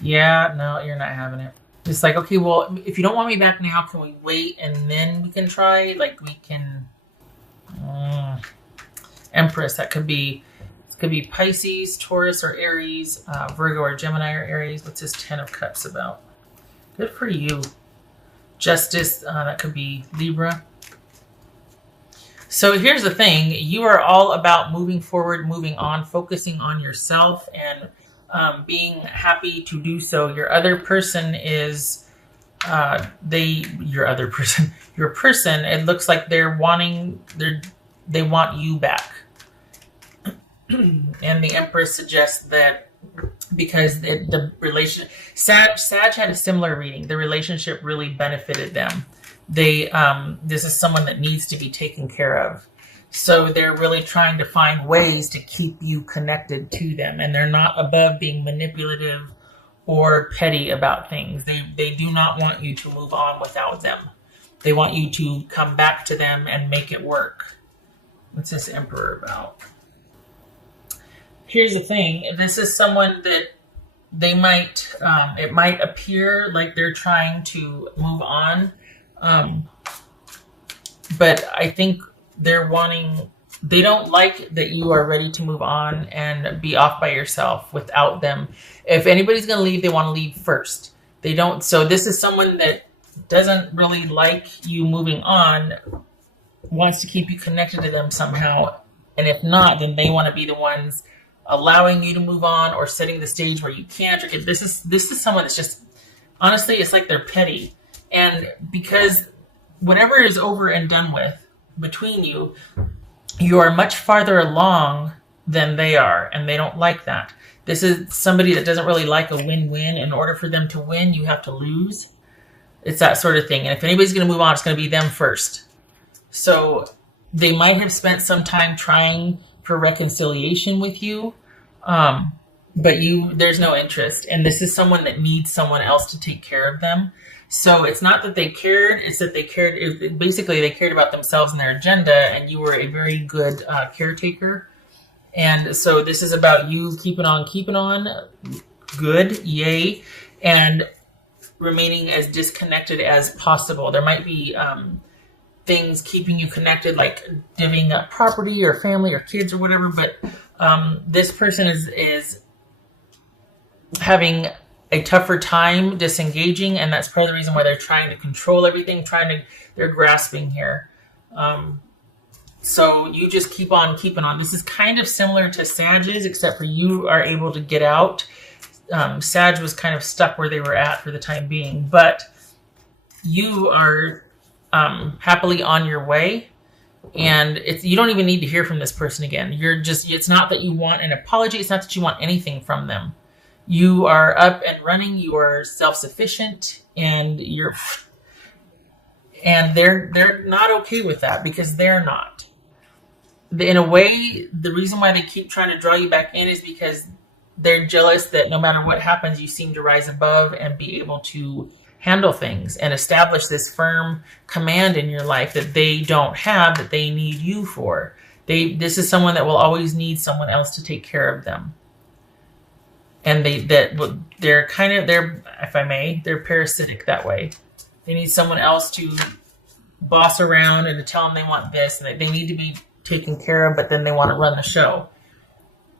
Yeah, no, you're not having it. It's like, okay, well, if you don't want me back now, can we wait and then we can try? Like, we can. Uh, Empress, that could be Pisces, Taurus, or Aries, Virgo, or Gemini, or Aries. What's this Ten of Cups about? Good for you. Justice, that could be Libra. So here's the thing. You are all about moving forward, moving on, focusing on yourself, and being happy to do so. Your other person is, your other person, your person, it looks like they want you back. And the Empress suggests that because the relation, Sag had a similar reading. The relationship really benefited them. This is someone that needs to be taken care of. So they're really trying to find ways to keep you connected to them. And they're not above being manipulative or petty about things. They do not want you to move on without them. They want you to come back to them and make it work. What's this Emperor about? Here's the thing. This is someone that they might, it might appear like they're trying to move on. But I think they don't like that you are ready to move on and be off by yourself without them. If anybody's going to leave, they want to leave first. They don't. So this is someone that doesn't really like you moving on, wants to keep you connected to them somehow. And if not, then they want to be the ones allowing you to move on or setting the stage where you can't. This is someone that's just, honestly, it's like they're petty. And because whatever is over and done with between you, you are much farther along than they are, and they don't like that. This is somebody that doesn't really like a win-win. In order for them to win, you have to lose. It's that sort of thing. And if anybody's going to move on, it's going to be them first. So they might have spent some time trying for reconciliation with you, but there's no interest. And this is someone that needs someone else to take care of them. So it's not that they cared, it's that they cared, basically they cared about themselves and their agenda, and you were a very good caretaker. And so this is about you keeping on, good, yay, and remaining as disconnected as possible. There might be things keeping you connected, like divvying up property or family or kids or whatever, but this person is having a tougher time disengaging, and that's part of the reason why they're trying to control everything, they're grasping here. So you just keep on keeping on. This is kind of similar to Sag's, except for you are able to get out. Sag was kind of stuck where they were at for the time being, but you are happily on your way, and you don't even need to hear from this person again. It's not that you want an apology. It's not that you want anything from them. You are up and running. You are self-sufficient, and they're not okay with that because they're not. In a way, the reason why they keep trying to draw you back in is because they're jealous that no matter what happens, you seem to rise above and be able to handle things and establish this firm command in your life that they don't have, that they need you for. This is someone that will always need someone else to take care of them. And they're if I may, they're parasitic that way. They need someone else to boss around and to tell them they want this, and they need to be taken care of, but then they want to run the show.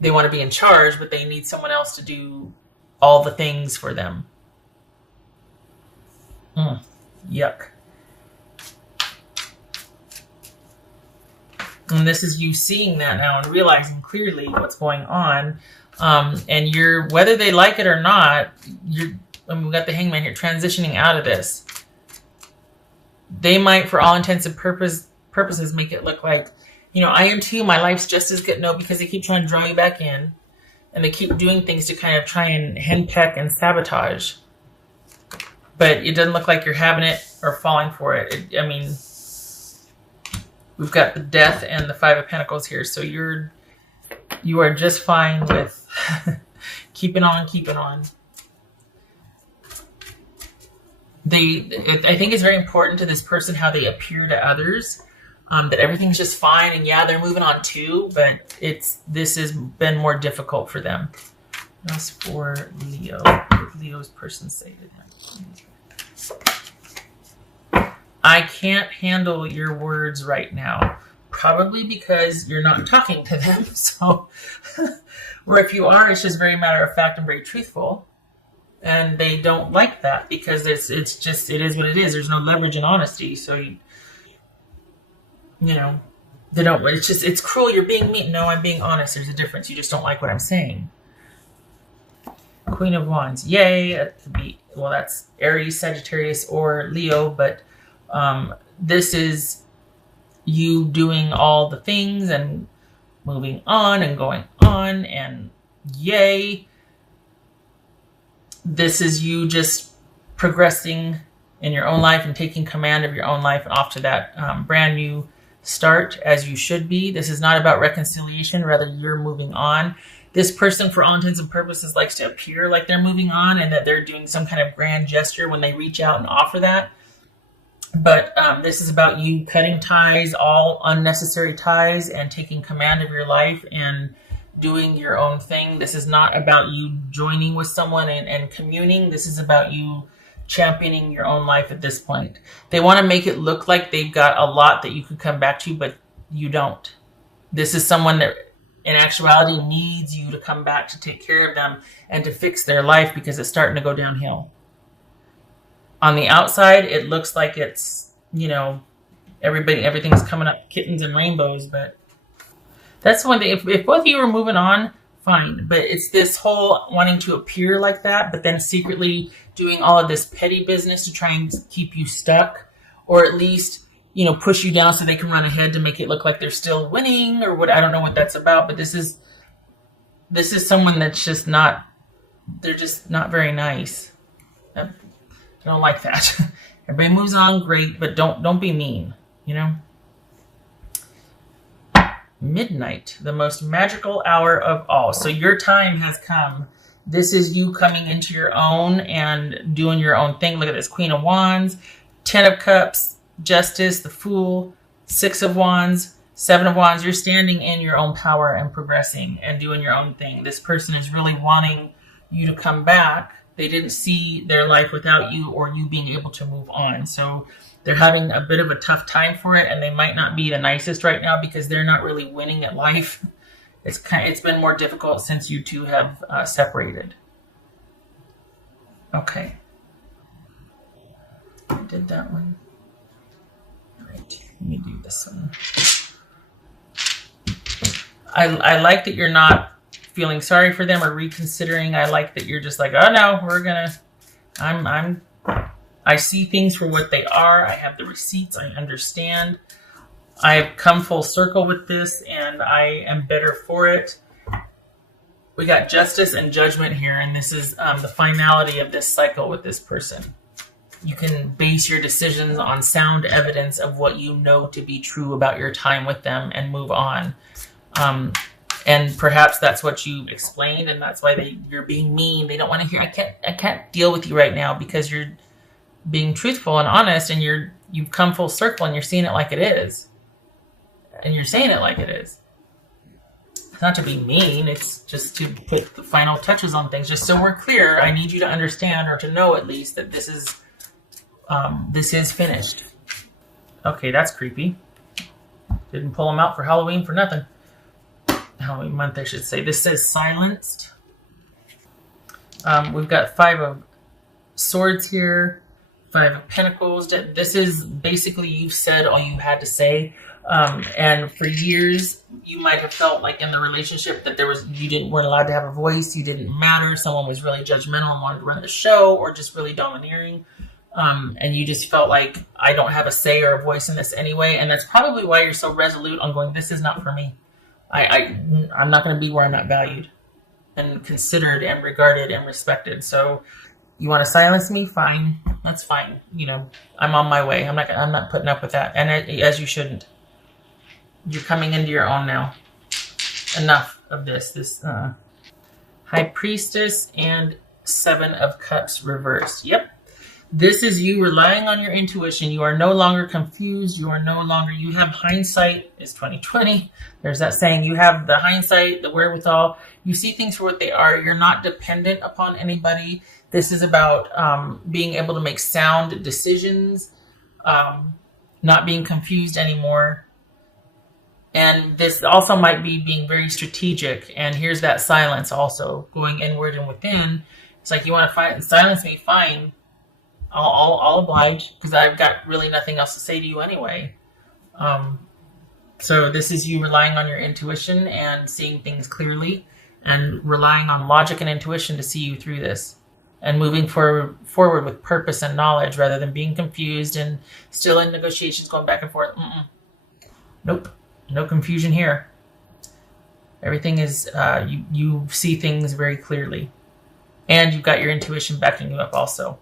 They want to be in charge, but they need someone else to do all the things for them. Yuck. And this is you seeing that now and realizing clearly what's going on. And whether they like it or not, we've got the Hangman here, transitioning out of this. They might, for all intents and purposes, make it look like, I am too, my life's just as good. No, because they keep trying to draw me back in, and they keep doing things to kind of try and henpeck and sabotage. But it doesn't look like you're having it or falling for it. We've got the Death and the Five of Pentacles here, so you are just fine with keeping on. I think it's very important to this person how they appear to others, that everything's just fine, and yeah, they're moving on too, but this has been more difficult for them. That's for Leo. Leo's person say it. I can't handle your words right now. Probably because you're not talking to them. So, or if you are, it's just very matter of fact and very truthful. And they don't like that because it's just, it is what it is. There's no leverage in honesty. So, you know, they don't, it's just, it's cruel. You're being mean. No, I'm being honest. There's a difference. You just don't like what I'm saying. Queen of Wands. Yay. That could be, well, that's Aries, Sagittarius, or Leo, but this is you doing all the things and moving on and going on, and yay. This is you just progressing in your own life and taking command of your own life and off to that brand new start as you should be. This is not about reconciliation. Rather, you're moving on. This person, for all intents and purposes, likes to appear like they're moving on and that they're doing some kind of grand gesture when they reach out and offer that. But this is about you cutting ties, all unnecessary ties, and taking command of your life and doing your own thing. This is not about you joining with someone and communing. This is about you championing your own life at this point. They want to make it look like they've got a lot that you could come back to, but you don't. This is someone that in actuality needs you to come back to take care of them and to fix their life because it's starting to go downhill. On the outside, it looks like it's, everything's coming up kittens and rainbows, but that's one thing. If both of you are moving on, fine. But it's this whole wanting to appear like that, but then secretly doing all of this petty business to try and keep you stuck, or at least, push you down so they can run ahead to make it look like they're still winning or what. I don't know what that's about, but this is someone that's just not, they're just not very nice. I don't like that. Everybody moves on, great, but don't be mean, Midnight, the most magical hour of all. So your time has come. This is you coming into your own and doing your own thing. Look at this. Queen of Wands, 10 of Cups, Justice, the Fool, 6 of Wands, 7 of Wands. You're standing in your own power and progressing and doing your own thing. This person is really wanting you to come back. They didn't see their life without you or you being able to move on. So they're having a bit of a tough time for it, and they might not be the nicest right now because they're not really winning at life. It's been more difficult since you two have separated. Okay. I did that one. All right, let me do this one. I like that you're not feeling sorry for them or reconsidering. I like that you're just like, oh no, I see things for what they are. I have the receipts. I understand. I've come full circle with this and I am better for it. We got justice and judgment here, and this is the finality of this cycle with this person. You can base your decisions on sound evidence of what you know to be true about your time with them and move on. And perhaps that's what you explained, and that's why you're being mean. They don't want to hear. I can't deal with you right now because you're being truthful and honest, and you've come full circle, and you're seeing it like it is, and you're saying it like it is. It's not to be mean. It's just to put the final touches on things, just so we're clear. I need you to understand, or to know at least, that this is finished. Okay, that's creepy. Didn't pull them out for Halloween for nothing. Halloween month, I should say. This says silenced. We've got 5 of Swords here, 5 of Pentacles. This is basically you've said all you had to say. And for years, you might have felt like in the relationship that you weren't allowed to have a voice. You didn't matter. Someone was really judgmental and wanted to run the show, or just really domineering. And you just felt like, I don't have a say or a voice in this anyway. And that's probably why you're so resolute on going, this is not for me. I'm not going to be where I'm not valued and considered and regarded and respected. So you want to silence me? Fine. That's fine. I'm on my way. I'm not putting up with that. And as you shouldn't. You're coming into your own now. Enough of this. High Priestess and 7 of Cups reversed. Yep. This is you relying on your intuition. You are no longer confused. You are no longer, you have hindsight. It's 2020. There's that saying, you have the hindsight, the wherewithal. You see things for what they are. You're not dependent upon anybody. This is about being able to make sound decisions, not being confused anymore. And this also might be being very strategic. And here's that silence also, going inward and within. It's like, you want to silence me, fine. I'll oblige, because I've got really nothing else to say to you anyway. So this is you relying on your intuition and seeing things clearly, and relying on logic and intuition to see you through this, and moving forward with purpose and knowledge, rather than being confused and still in negotiations going back and forth. Nope, no confusion here. Everything is, you see things very clearly, and you've got your intuition backing you up also.